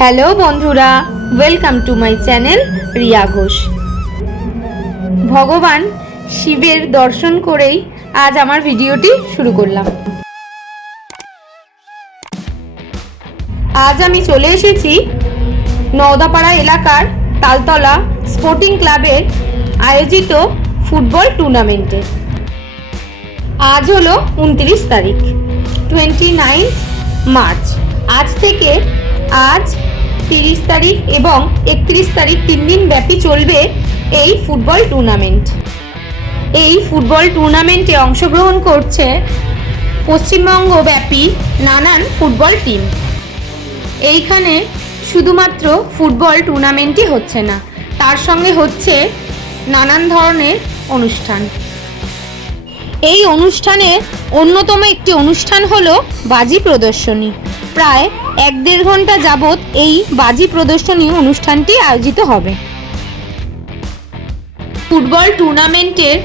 Hello বন্ধুরা, welcome to my channel Riya Ghosh. ভগবান শিবের দর্শন করেই আজ আমার ভিডিওটি শুরু করলাম। আজ আমি চলে এসেছি নওদাপাড়া এলাকার তালতলা স্পোর্টিং ক্লাবের আয়োজিত ফুটবল টুর্নামেন্টে। আজ হলো 29 তারিখ, 29 মার্চ। আজ থেকে আজ 30 তারিখ এবং 31 তারিখ 3 দিন ব্যাপী চলবে এই ফুটবল টুর্নামেন্ট। এই ফুটবল টুর্নামেন্টে অংশগ্রহণ করছে পশ্চিমবঙ্গ ব্যাপী নানান ফুটবল টিম। এইখানে শুধুমাত্র ফুটবল টুর্নামেন্টই হচ্ছে না, তার সঙ্গে হচ্ছে নানান ধরনের অনুষ্ঠান। এই অনুষ্ঠানের অন্যতম একটি অনুষ্ঠান হলো বাজি প্রদর্শনী। প্রায় 1-1.5 ঘন্টা যাবৎ এই বাজি প্রদর্শনী অনুষ্ঠানটি আয়োজিত হবে। ফুটবল টুর্নামেন্টের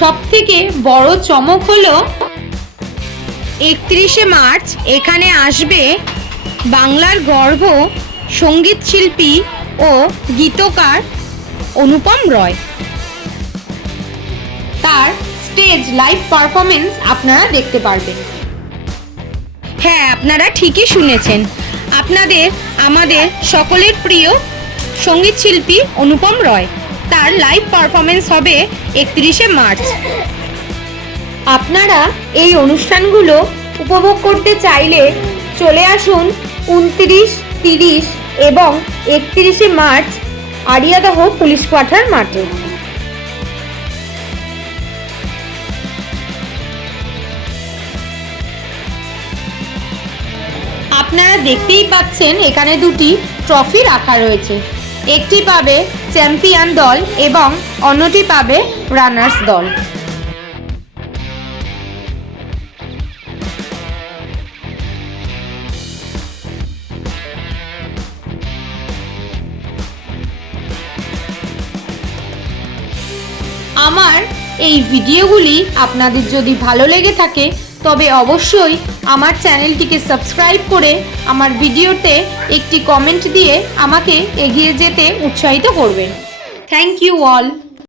সবথেকে বড় চমক হলো 31শে মার্চ এখানে আসবে বাংলার গর্ব সঙ্গীত শিল্পী ও গীতকার অনুপম রয়। তার স্টেজ লাইভ পারফরমেন্স আপনারা দেখতে পারবেন। হ্যাঁ, আপনারা ঠিকই শুনেছেন, আমাদের সকলের প্রিয় সঙ্গীত শিল্পী অনুপম রয়, তার লাইভ পারফরমেন্স হবে 31শে মার্চ। আপনারা এই অনুষ্ঠানগুলো উপভোগ করতে চাইলে চলে আসুন 29, 30 এবং 31শে মার্চ আড়িয়াদহ পুলিশ কোয়ার্টার মাঠে। আপনারা দেখতেই পাচ্ছেন এখানে দুটি ট্রফি রাখা রয়েছে। একটি পাবে চ্যাম্পিয়ন দল এবং অন্যটি পাবে রানার্স দল। আমার এই ভিডিওগুলি আপনাদের যদি ভালো লেগে থাকে তবে অবশ্যই আমার চ্যানেলটিকে সাবস্ক্রাইব করে আমার ভিডিওতে একটি কমেন্ট দিয়ে আমাকে এগিয়ে যেতে উৎসাহিত করবেন। Thank you all.